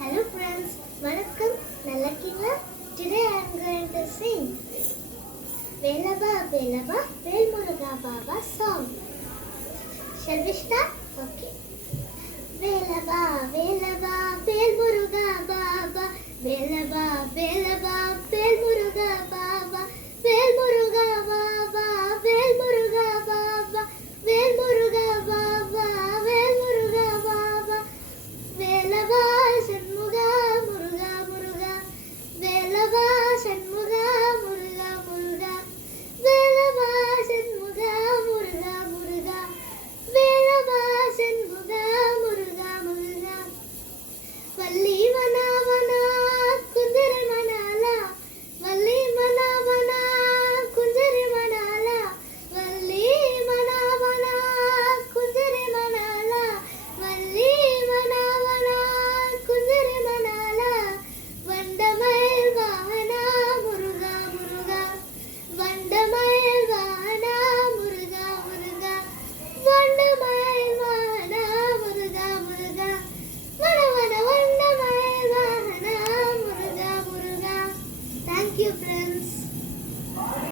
Hello friends, வணக்கம். நல்லா இருக்கீங்களா? Today I am going to sing Velava Velava Velmuruga Baba song. Shall we start? Okay. Velava Velava Velmuruga Baba Velava Velava